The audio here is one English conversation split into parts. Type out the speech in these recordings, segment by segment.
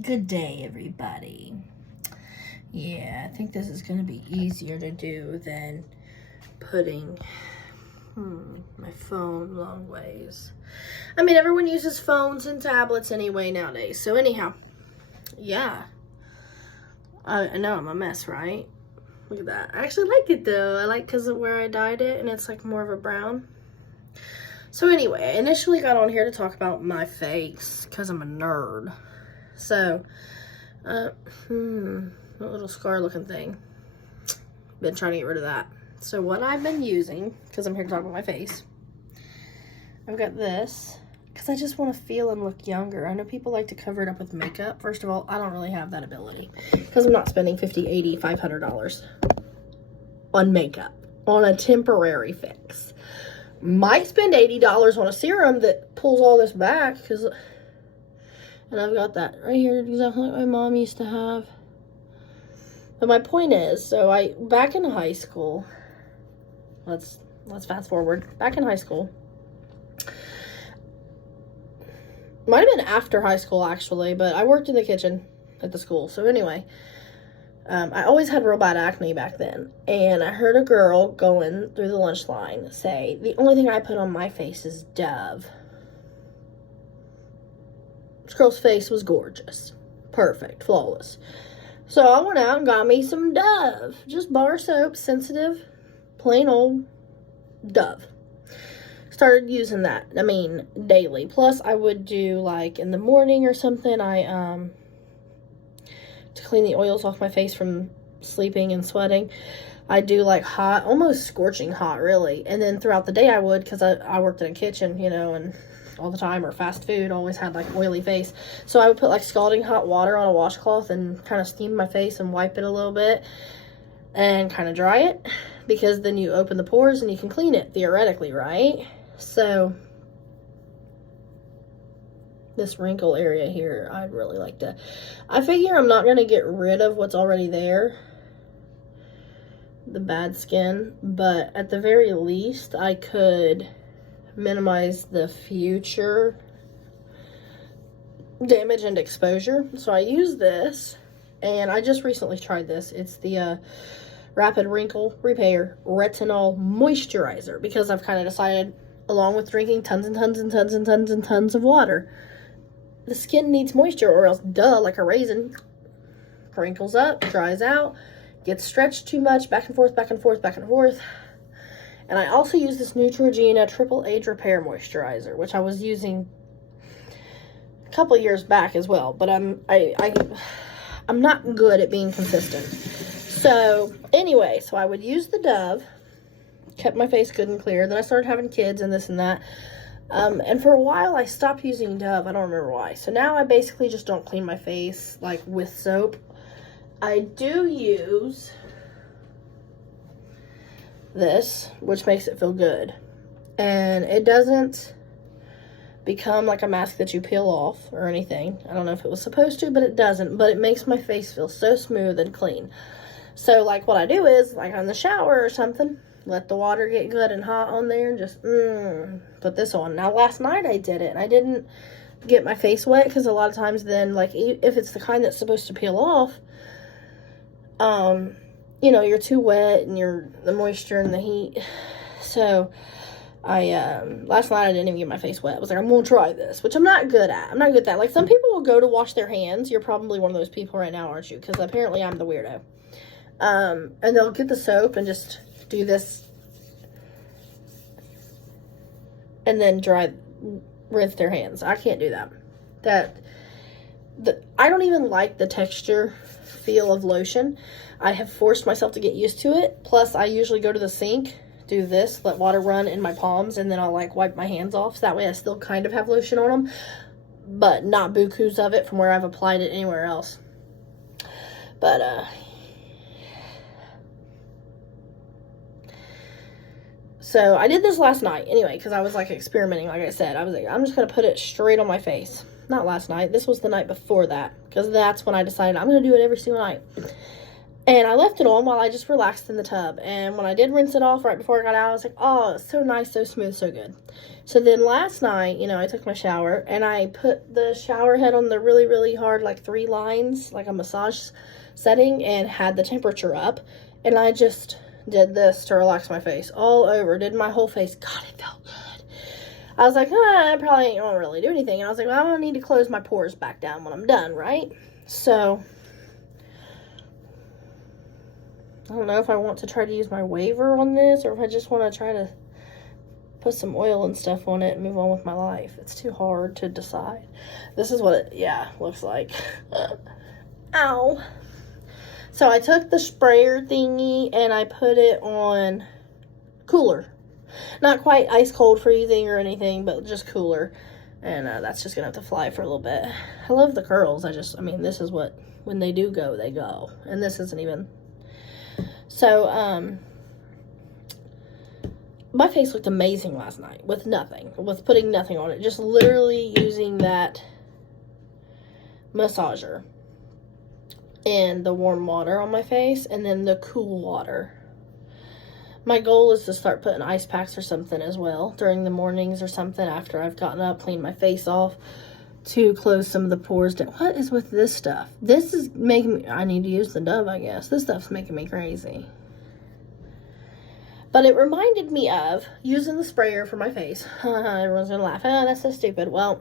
Good day, everybody. Yeah, I think this is going to be easier to do than putting my phone long ways. I mean, everyone uses phones and tablets anyway nowadays. So anyhow, yeah. I know I'm a mess, right? Look at that. I actually like it though. I like because of where I dyed it and it's like more of a brown. So anyway, I initially got on here to talk about my face because I'm a nerd. So, a little scar looking thing. Been trying to get rid of that. So what I've been using, because I'm here to talk about my face, I've got this, because I just want to feel and look younger. I know people like to cover it up with makeup. First of all, I don't really have that ability, because I'm not spending $50, $80, $500 on makeup, on a temporary fix. Might spend $80 on a serum that pulls all this back, because... And I've got that right here, exactly like my mom used to have. But my point is, so back in high school, let's fast forward. Back in high school, might have been after high school actually, but I worked in the kitchen at the school. So anyway, I always had real bad acne back then. And I heard a girl going through the lunch line say, the only thing I put on my face is Dove. This girl's face was gorgeous. Perfect. Flawless. So I went out and got me some Dove. Just bar soap, sensitive, plain old Dove. Started using that, I mean, daily. Plus, I would do, like, in the morning or something, to clean the oils off my face from sleeping and sweating, I do, like, hot, almost scorching hot, really. And then throughout the day I would, because I worked in a kitchen, you know, and all the time, or fast food, always had like oily face, so I would put like scalding hot water on a washcloth and kind of steam my face and wipe it a little bit and kind of dry it, because then you open the pores and you can clean it theoretically, right? So this wrinkle area here, I'd really like to, I figure I'm not going to get rid of what's already there, the bad skin, but at the very least I could minimize the future damage and exposure. So I use this, and I just recently tried this. It's the Rapid Wrinkle Repair Retinol Moisturizer, because I've kind of decided, along with drinking tons and tons and tons and tons and tons of water, the skin needs moisture, or else, duh, like a raisin, wrinkles up, dries out, gets stretched too much, back and forth, back and forth, back and forth. And I also use this Neutrogena Triple Age Repair Moisturizer, which I was using a couple years back as well. But I'm not good at being consistent. So anyway, so I would use the Dove, kept my face good and clear. Then I started having kids and this and that. And for a while I stopped using Dove. I don't remember why. So now I basically just don't clean my face like with soap. I do use this, which makes it feel good, and it doesn't become like a mask that you peel off or anything. I don't know if it was supposed to, but it doesn't. But it makes my face feel so smooth and clean. So like what I do is, like on the shower or something, let the water get good and hot on there and just put this on. Now last night I did it and I didn't get my face wet, because a lot of times then, like, if it's the kind that's supposed to peel off, you know, you're too wet and the moisture and the heat. So last night I didn't even get my face wet. I was like, I'm gonna try this, which I'm not good at. I'm not good at that. Like, some people will go to wash their hands. You're probably one of those people right now, aren't you? Because apparently I'm the weirdo. And they'll get the soap and just do this and then rinse their hands. I can't do that. I don't even like the texture feel of lotion. I have forced myself to get used to it. Plus, I usually go to the sink, do this, let water run in my palms, and then I'll like wipe my hands off. So that way I still kind of have lotion on them, but not bukus of it from where I've applied it anywhere else. But so I did this last night anyway, because I was like experimenting. Like I said, I was like, I'm just gonna put it straight on my face. Not last night, this was the night before that, because that's when I decided I'm gonna do it every single night. And I left it on while I just relaxed in the tub. And when I did rinse it off right before I got out, I was like, oh, it's so nice, so smooth, so good. So then last night, you know, I took my shower and I put the shower head on the really, really hard, like 3 lines, like a massage setting, and had the temperature up. And I just did this to relax my face all over, did my whole face. God, it felt good. I was like, I probably ain't gonna really do anything. And I was like, well, I'm gonna need to close my pores back down when I'm done, right? So I don't know if I want to try to use my waver on this or if I just want to try to put some oil and stuff on it and move on with my life. It's too hard to decide. This is what it, looks like. Ow. So I took the sprayer thingy and I put it on cooler. Not quite ice cold freezing or anything, but just cooler. And that's just going to have to fly for a little bit. I love the curls. I mean, this is what, when they do go, they go. And this isn't even. So, my face looked amazing last night with nothing, with putting nothing on it. Just literally using that massager and the warm water on my face and then the cool water. My goal is to start putting ice packs or something as well during the mornings or something after I've gotten up, cleaned my face off to close some of the pores down. What is with this stuff? This is making me, I need to use the Dove, I guess. This stuff's making me crazy. But it reminded me of using the sprayer for my face. Everyone's going to laugh. Oh, that's so stupid. Well,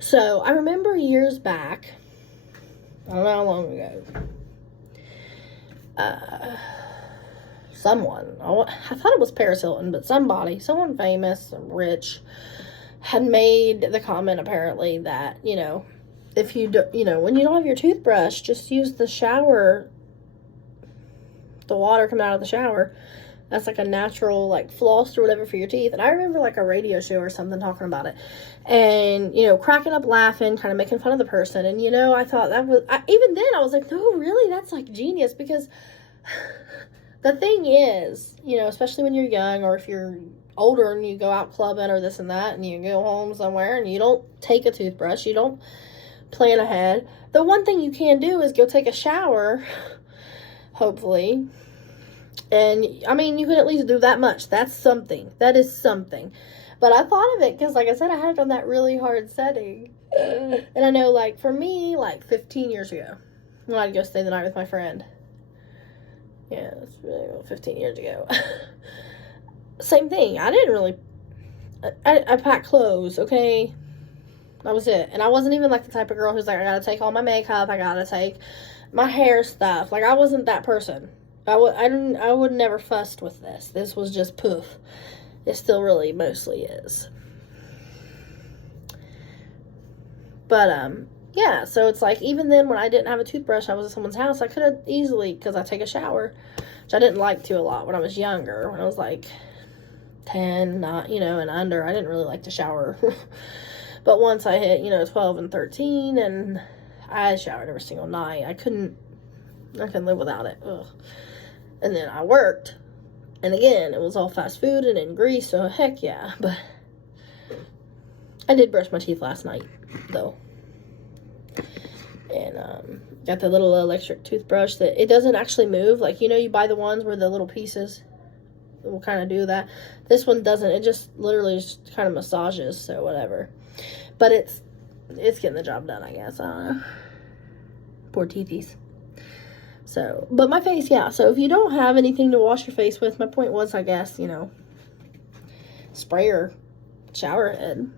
so I remember years back, I don't know how long ago, someone, I thought it was Paris Hilton, but someone famous, rich, had made the comment apparently that, you know, if you do, you know, when you don't have your toothbrush, just use the shower, the water coming out of the shower. That's like a natural, like, floss or whatever for your teeth. And I remember, like, a radio show or something talking about it. And, you know, cracking up laughing, kind of making fun of the person. And, you know, I thought that was, even then I was like, no, really? That's, like, genius. Because the thing is, you know, especially when you're young or if you're older and you go out clubbing or this and that and you go home somewhere and you don't take a toothbrush, you don't plan ahead. The one thing you can do is go take a shower, hopefully. And, I mean, you can at least do that much. That's something. That is something. But I thought of it because, like I said, I had it on that really hard setting. And I know, like, for me, like, 15 years ago, when I'd go stay the night with my friend. Yeah, it's really 15 years ago. Same thing. I didn't really... I packed clothes, okay? That was it. And I wasn't even, like, the type of girl who's like, I gotta take all my makeup. I gotta take my hair stuff. Like, I wasn't that person. I would never fussed with this. This was just poof. It still really mostly is. But, yeah, so it's like, even then when I didn't have a toothbrush, I was at someone's house, I could have easily, because I take a shower, which I didn't like to a lot when I was younger, when I was like 10, not, you know, and under, I didn't really like to shower. But once I hit, you know, 12 and 13, and I showered every single night, I couldn't live without it. Ugh. And then I worked, and again, it was all fast food and in grease, so heck yeah. But I did brush my teeth last night, though. And got the little electric toothbrush that it doesn't actually move. Like, you know, you buy the ones where the little pieces will kind of do that. This one doesn't. It just literally just kind of massages, so whatever. But it's getting the job done, I guess. I don't know. Poor teethies. So, but my face, yeah. So if you don't have anything to wash your face with, my point was, I guess, you know, sprayer, shower head.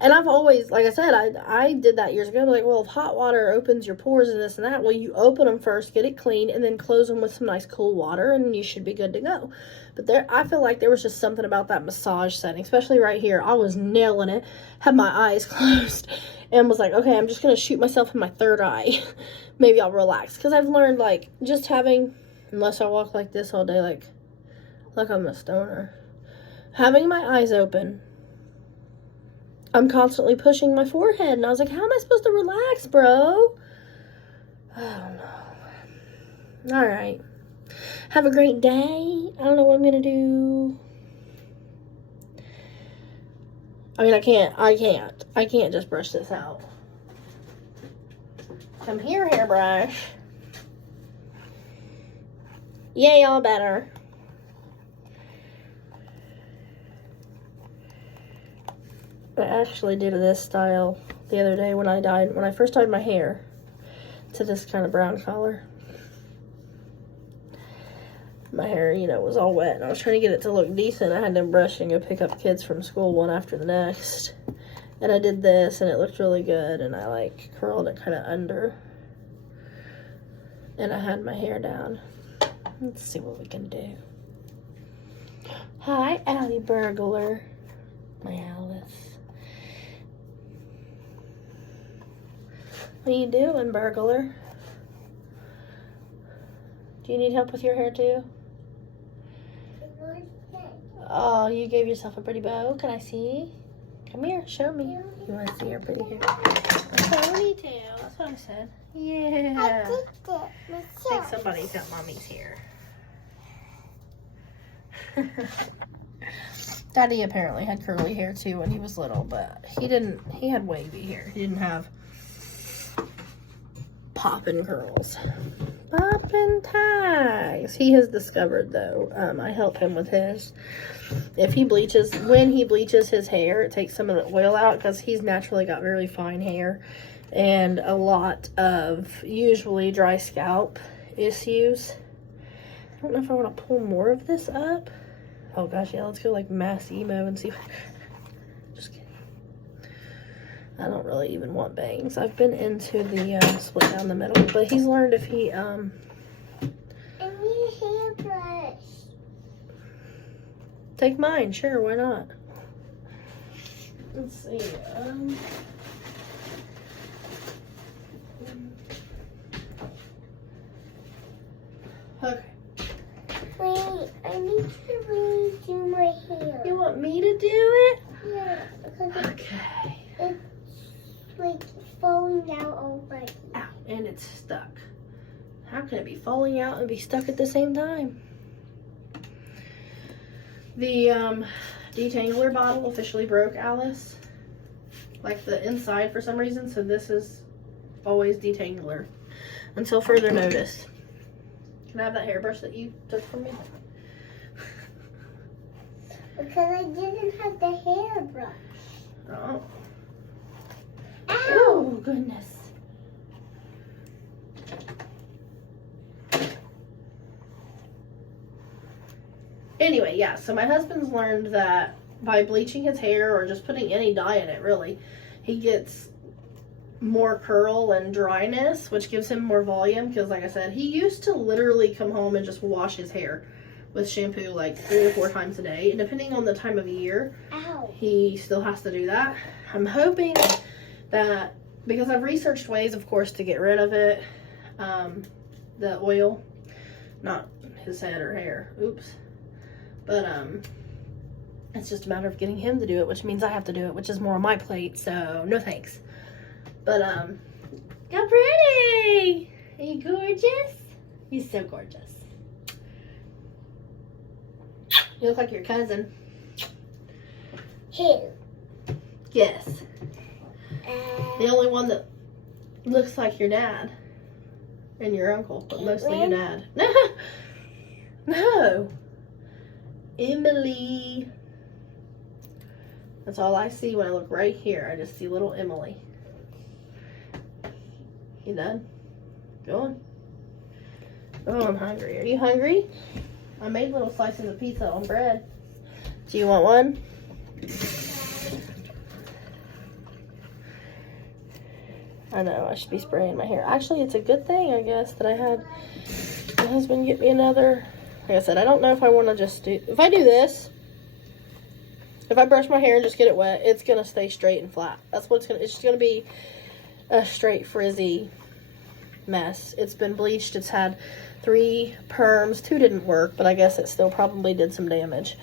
And I've always, like I said, I did that years ago. I'm like, well, if hot water opens your pores and this and that, well, you open them first, get it clean, and then close them with some nice cool water, and you should be good to go. But I feel like there was just something about that massage setting, especially right here. I was nailing it, had my eyes closed, and was like, okay, I'm just going to shoot myself in my third eye. Maybe I'll relax. Because I've learned, like, just having, unless I walk like this all day, like I'm a stoner, having my eyes open, I'm constantly pushing my forehead. And I was like, how am I supposed to relax, bro? I don't know. All right. Have a great day. I don't know what I'm going to do. I mean, I can't just brush this out. Come here, hairbrush. Yeah, y'all better. I actually did this style the other day when I first dyed my hair to this kind of brown color. My hair, you know, was all wet, and I was trying to get it to look decent. I had to brush and go pick up kids from school one after the next. And I did this, and it looked really good, and I, like, curled it kind of under. And I had my hair down. Let's see what we can do. Hi, Allie Burglar. My Alice. What are you doing, Burglar? Do you need help with your hair, too? Oh, you gave yourself a pretty bow. Can I see? Come here, show me. You want to see your pretty hair? Ponytail. That's what I said. Yeah. I think somebody's got mommy's hair. Daddy apparently had curly hair too when he was little, but he had wavy hair. He didn't have poppin' curls. Poppin' tags. He has discovered, though, I help him with his. When he bleaches his hair, it takes some of the oil out because he's naturally got very fine hair and a lot of usually dry scalp issues. I don't know if I want to pull more of this up. Oh gosh, yeah, let's go like mass emo and see. Just kidding. I don't really even want bangs. I've been into the split down the middle, but he's learned if he I need a hairbrush. Take mine, sure, why not? Let's see. Okay. Wait, I need to redo my hair. You want me to do it? Yeah, because okay. It's like falling out already. Ow, and it's stuck. How can it be falling out and be stuck at the same time? The detangler bottle officially broke, Alice. Like the inside for some reason, so this is always detangler until further notice. Can I have that hairbrush that you took from me? Because I didn't have the hairbrush. Oh. Ow! Oh, goodness. Anyway, yeah, so my husband's learned that by bleaching his hair or just putting any dye in it, really, he gets more curl and dryness, which gives him more volume because, like I said, he used to literally come home and just wash his hair with shampoo like 3 or 4 times a day. And depending on the time of year, Ow. he still has to do that. I'm hoping that, because I've researched ways, of course, to get rid of it, the oil, not his head or hair, oops. But, it's just a matter of getting him to do it, which means I have to do it, which is more on my plate, so no thanks. But, how pretty! Are you gorgeous? You're so gorgeous. You look like your cousin. Who? Yes. The only one that looks like your dad. And your uncle, but mostly your dad. No! No! Emily. That's all I see when I look right here. I just see little Emily. You done? Go on. Oh, I'm hungry. Are you hungry? I made little slices of pizza on bread. Do you want one? I know, I should be spraying my hair. Actually, it's a good thing, I guess, that I had my husband get me another. Like I said, I don't know if I want to just do... If I do this, if I brush my hair and just get it wet, it's going to stay straight and flat. That's what it's going to... It's just going to be a straight, frizzy mess. It's been bleached. It's had 3 perms. 2 didn't work, but I guess it still probably did some damage.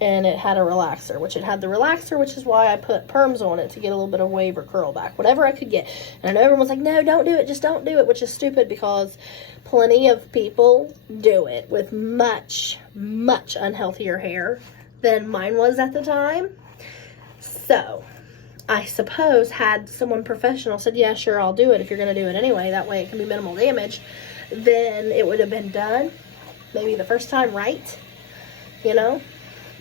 And it had a relaxer, which is why I put perms on it, to get a little bit of wave or curl back, whatever I could get. And I know everyone's like, no, don't do it, just don't do it, which is stupid because plenty of people do it with much, much unhealthier hair than mine was at the time. So, I suppose had someone professional said, yeah, sure, I'll do it if you're going to do it anyway, that way it can be minimal damage, then it would have been done maybe the first time right, you know?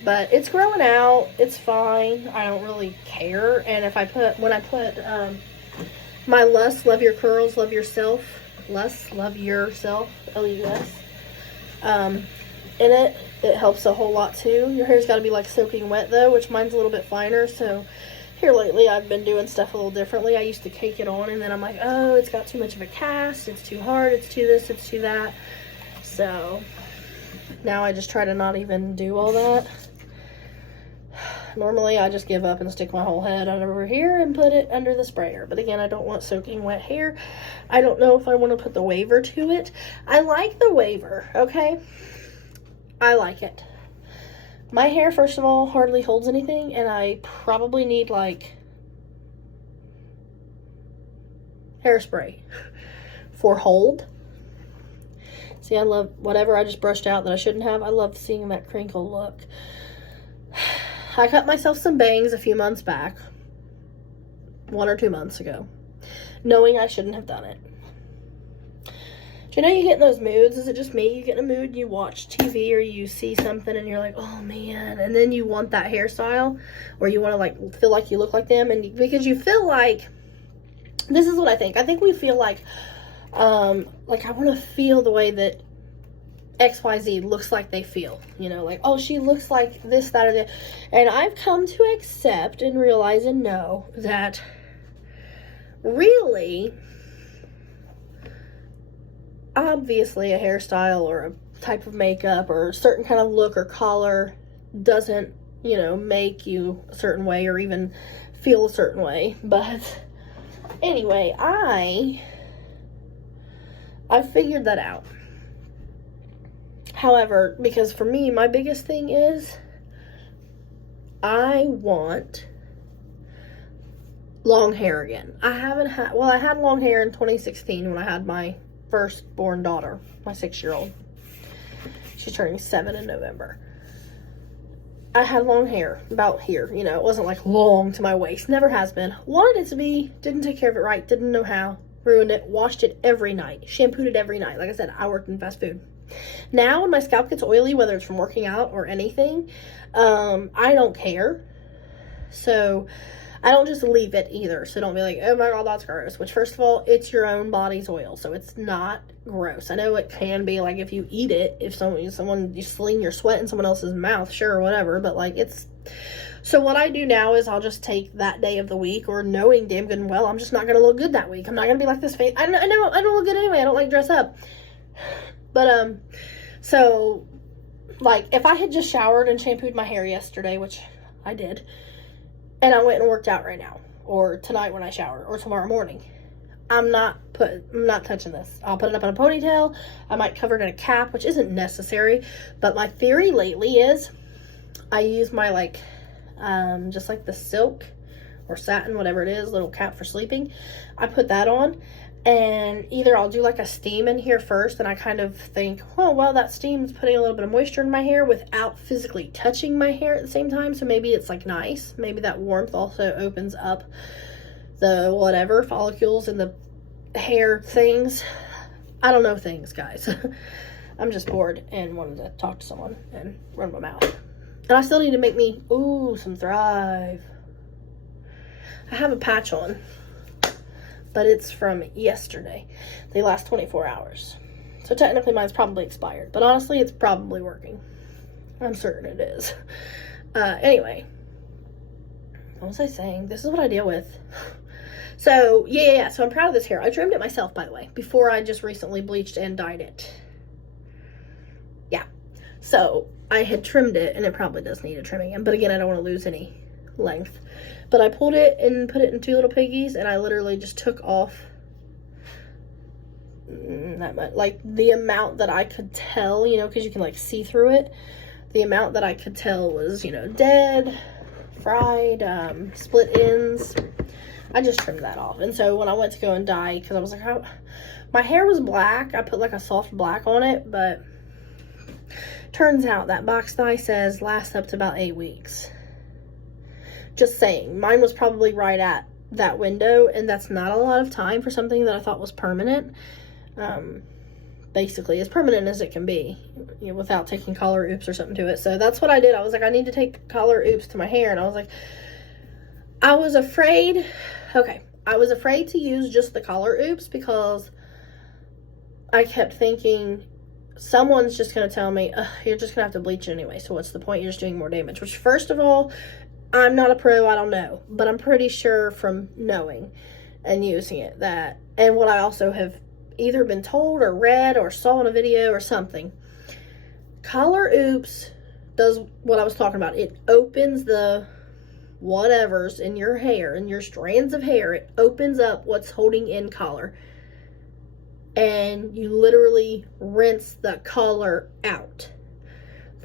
But it's growing out. It's fine. I don't really care. And if I put, when I put my Lust, Love Your Curls, Love Yourself, Lust, Love Yourself, L-U-S, in it, it helps a whole lot too. Your hair's got to be like soaking wet though, which mine's a little bit finer. So here lately I've been doing stuff a little differently. I used to cake it on and then I'm like, oh, it's got too much of a cast. It's too hard. It's too this. It's too that. So now I just try to not even do all that. Normally I just give up and stick my whole head over here and put it under the sprayer. But again, I don't want soaking wet hair. I don't know if I want to put the waver to it. I like the waver, okay? I like it. My hair, first of all, hardly holds anything, and I probably need like hairspray for hold. See, I love whatever I just brushed out that I shouldn't have. I love seeing that crinkle look. I cut myself some bangs a few months back, 1 or 2 months ago, knowing I shouldn't have done it. Do you know you get in those moods? Is it just me? You get in a mood, you watch TV or you see something and you're like, oh man, and then you want that hairstyle, or you want to like feel like you look like them, and because you feel like, this is what I think we feel like I want to feel the way that XYZ looks like they feel, you know, like, oh, she looks like this, that, or that. And I've come to accept and realize and know that really, obviously a hairstyle or a type of makeup or a certain kind of look or color doesn't, you know, make you a certain way or even feel a certain way. But anyway, I figured that out. However, because for me, my biggest thing is I want long hair again. I had long hair in 2016 when I had my firstborn daughter, my 6-year-old. She's turning 7 in November. I had long hair about here, you know, it wasn't like long to my waist, never has been. Wanted it to be, didn't take care of it right, didn't know how, ruined it, washed it every night, shampooed it every night. Like I said, I worked in fast food. Now when my scalp gets oily, whether it's from working out or anything, I don't care. So I don't just leave it either. So don't be like, oh my God, that's gross. Which, first of all, it's your own body's oil, so it's not gross. I know it can be like if you eat it, if someone you sling your sweat in someone else's mouth, sure, whatever. But like it's. So what I do now is I'll just take that day of the week, or knowing damn good and well I'm just not gonna look good that week. I'm not gonna be like this face. I know I don't look good anyway. I don't like dress up. But so like if I had just showered and shampooed my hair yesterday, which I did, and I went and worked out right now, or tonight when I shower, or tomorrow morning, I'm not touching this. I'll put it up in a ponytail. I might cover it in a cap, which isn't necessary. But my theory lately is I use my like just like the silk or satin, whatever it is, little cap for sleeping. I put that on, and either I'll do like a steam in here first, and I kind of think, oh, well, that steam's putting a little bit of moisture in my hair without physically touching my hair at the same time. So maybe it's like nice. Maybe that warmth also opens up the whatever follicles and the hair things. I don't know things, guys. I'm just bored and wanted to talk to someone and run my mouth. And I still need to make me, ooh, some Thrive. I have a patch on, but it's from yesterday. They last 24 hours. So technically mine's probably expired, but honestly, it's probably working. I'm certain it is. Anyway, what was I saying? This is what I deal with. So, yeah. So I'm proud of this hair. I trimmed it myself, by the way, before I just recently bleached and dyed it. Yeah. So I had trimmed it, and it probably does need a trimming. But again, I don't want to lose any length. But I pulled it and put it in 2 little piggies, and I literally just took off that much, like the amount that I could tell, you know, because you can like see through it. The amount that I could tell was, you know, dead, fried, split ends. I just trimmed that off. And so when I went to go and dye, because I was like, oh, my hair was black. I put like a soft black on it, but turns out that box dye says lasts up to about 8 weeks. Just saying, mine was probably right at that window, and that's not a lot of time for something that I thought was permanent. basically as permanent as it can be, you know, without taking color oops or something to it. So that's what I did. I was like, I need to take color oops to my hair. And I was like, I was afraid to use just the color oops because I kept thinking someone's just going to tell me, you're just going to have to bleach it anyway. So what's the point? You're just doing more damage. Which, first of all, I'm not a pro. I don't know. But I'm pretty sure from knowing and using it that, and what I also have either been told or read or saw in a video or something, color oops does what I was talking about. It opens the whatever's in your hair, in your strands of hair. It opens up what's holding in color. And you literally rinse the color out.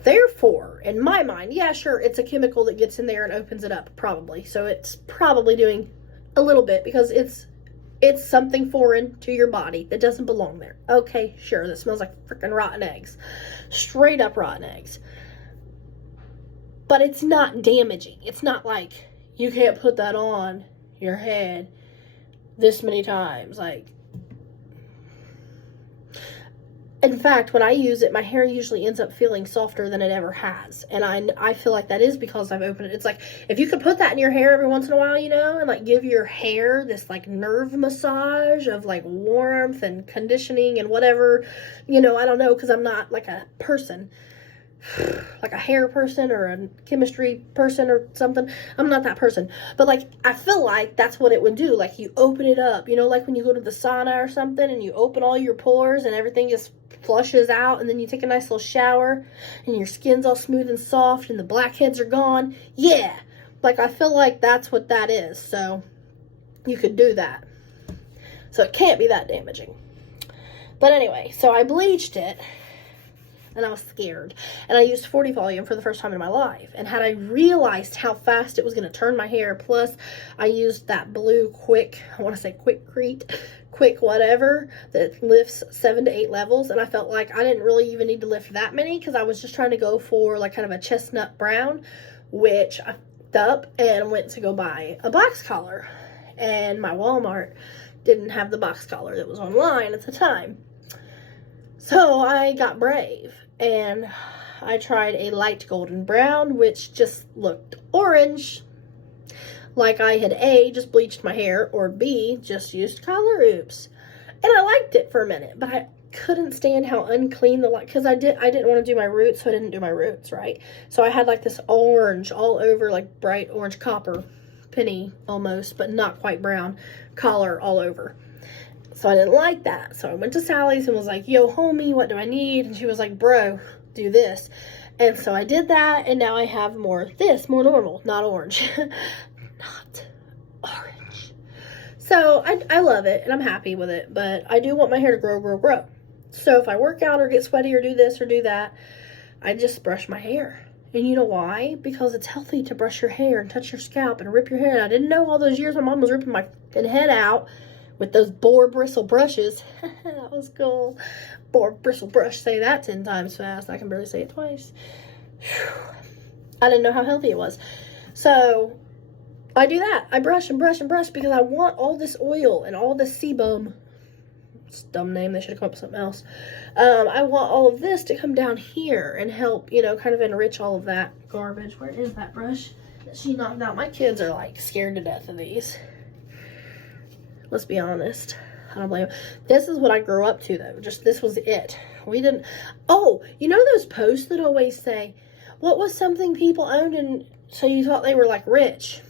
Therefore, in my mind, yeah, sure, it's a chemical that gets in there and opens it up, probably. So it's probably doing a little bit because it's something foreign to your body that doesn't belong there. Okay, sure, that smells like freaking rotten eggs. Straight up rotten eggs. But it's not damaging. It's not like you can't put that on your head this many times. Like, in fact, when I use it, my hair usually ends up feeling softer than it ever has. And I feel like that is because I've opened it. It's like, if you could put that in your hair every once in a while, you know, and like give your hair this like nerve massage of like warmth and conditioning and whatever, you know, I don't know, because I'm not like a person, like a hair person or a chemistry person or something. I'm not that person. But like, I feel like that's what it would do. Like, you open it up, you know, like when you go to the sauna or something and you open all your pores and everything just flushes out, and then you take a nice little shower and your skin's all smooth and soft and the blackheads are gone. Yeah, like I feel like that's what that is. So you could do that. So it can't be that damaging. But anyway, so I bleached it and I was scared, and I used 40 volume for the first time in my life. And had I realized how fast it was going to turn my hair, plus I used that blue quick whatever that lifts 7 to 8 levels, and I felt like I didn't really even need to lift that many because I was just trying to go for like kind of a chestnut brown, which I picked up and went to go buy a box collar, and my Walmart didn't have the box collar that was online at the time. So I got brave and I tried a light golden brown, which just looked orange. Like I had A, just bleached my hair, or B, just used color oops. And I liked it for a minute, but I couldn't stand how unclean the light, because I didn't want to do my roots, so I didn't do my roots, right? So I had like this orange all over, like bright orange copper, penny almost, but not quite brown, collar all over. So I didn't like that. So I went to Sally's and was like, yo, homie, what do I need? And she was like, bro, do this. And so I did that, and now I have more normal, not orange. Not orange. So I love it, and I'm happy with it, but I do want my hair to grow. So if I work out or get sweaty or do this or do that, I just brush my hair. And you know why? Because it's healthy to brush your hair and touch your scalp and rip your hair. And I didn't know all those years my mom was ripping my head out with those boar bristle brushes. That was cool. Boar bristle brush. Say that 10 times fast. I can barely say it twice. Whew. I didn't know how healthy it was. So I do that. I brush and brush and brush because I want all this oil and all this sebum. It's a dumb name. They should have come up with something else. I want all of this to come down here and help, you know, kind of enrich all of that garbage. Where is that brush that she knocked out? My kids are like scared to death of these. Let's be honest. I don't blame them. This is what I grew up to, though. Just this was it. We didn't. Oh, you know those posts that always say, what was something people owned and so you thought they were like rich?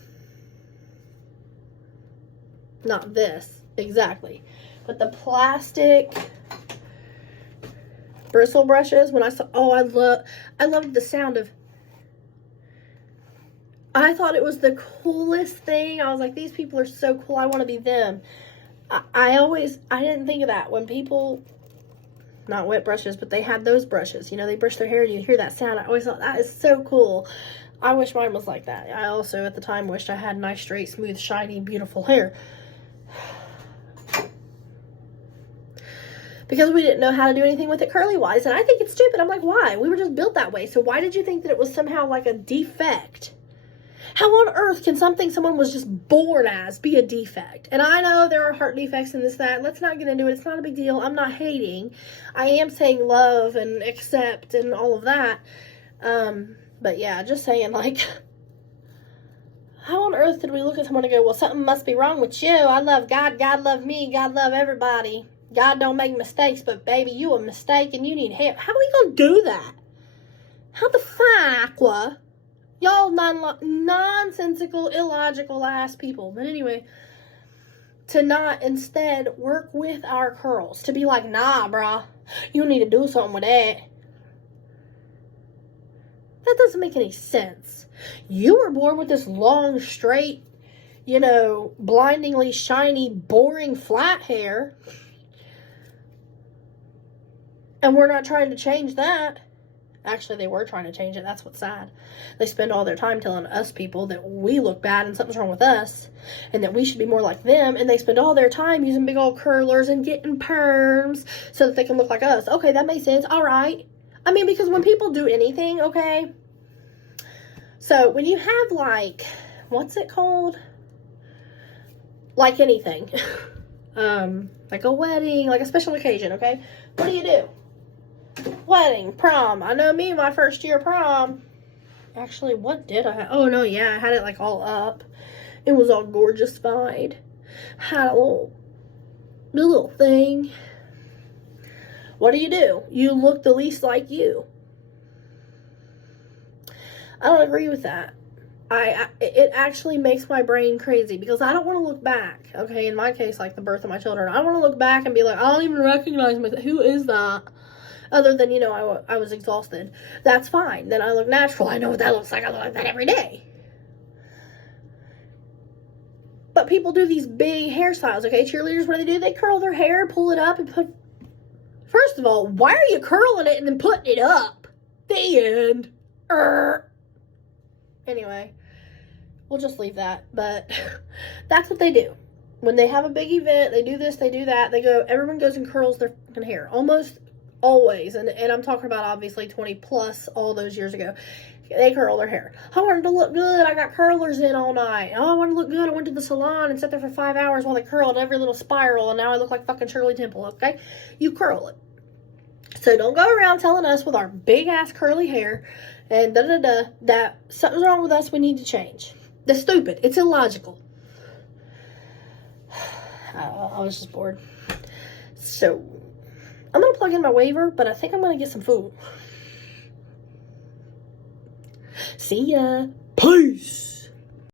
Not this, exactly. But the plastic bristle brushes, when I saw, I loved the sound of, I thought it was the coolest thing. I was like, these people are so cool. I want to be them. I didn't think of that when people, not wet brushes, but they had those brushes. You know, they brush their hair and you hear that sound. I always thought, that is so cool. I wish mine was like that. I also, at the time, wished I had nice, straight, smooth, shiny, beautiful hair. Because we didn't know how to do anything with it curly-wise. And I think it's stupid. I'm like, why? We were just built that way. So why did you think that it was somehow like a defect? How on earth can something someone was just born as be a defect? And I know there are heart defects and this, that. Let's not get into it. It's not a big deal. I'm not hating. I am saying love and accept and all of that. But yeah, just saying, like, how on earth did we look at someone and go, well, something must be wrong with you. I love God. God love me. God love everybody. God don't make mistakes, but baby, you a mistake and you need help. How are we going to do that? How the fuck, y'all nonsensical, illogical ass people. But anyway, to not instead work with our curls. To be like, nah, brah, you need to do something with that. That doesn't make any sense. You were born with this long, straight, you know, blindingly shiny, boring, flat hair. And we're not trying to change that. Actually, they were trying to change it. That's what's sad. They spend all their time telling us people that we look bad and something's wrong with us and that we should be more like them. And they spend all their time using big old curlers and getting perms so that they can look like us. Okay, that makes sense. All right. I mean, because when people do anything, okay? So when you have, like, what's it called? Like anything. Like a wedding, like a special occasion, okay? What do? Wedding, prom. I know me, my first year prom. Actually, what did I have? Oh, no, yeah, I had it, like, all up. It was all gorgeous-fied. Had a little thing. What do? You look the least like you. I don't agree with that. It actually makes my brain crazy because I don't want to look back. Okay, in my case, like the birth of my children, I don't want to look back and be like, I don't even recognize myself. Who is that? Other than, you know, I was exhausted. That's fine. Then I look natural. I know what that looks like. I look like that every day. But people do these big hairstyles, okay? Cheerleaders, what do? They curl their hair, pull it up, and put... First of all, why are you curling it and then putting it up? The end. Anyway, we'll just leave that. But that's what they do. When they have a big event, they do this, they do that. Everyone goes and curls their fucking hair. Almost always. And I'm talking about, obviously, 20 plus all those years ago. They curl their hair. I wanted to look good. I got curlers in all night. Oh, I want to look good. I went to the salon and sat there for 5 hours while they curled every little spiral. And now I look like fucking Shirley Temple, okay? You curl it. So don't go around telling us with our big-ass curly hair and that something's wrong with us, we need to change. That's stupid. It's illogical. I was just bored. So, I'm going to plug in my waiver, but I think I'm going to get some food. See ya. Peace.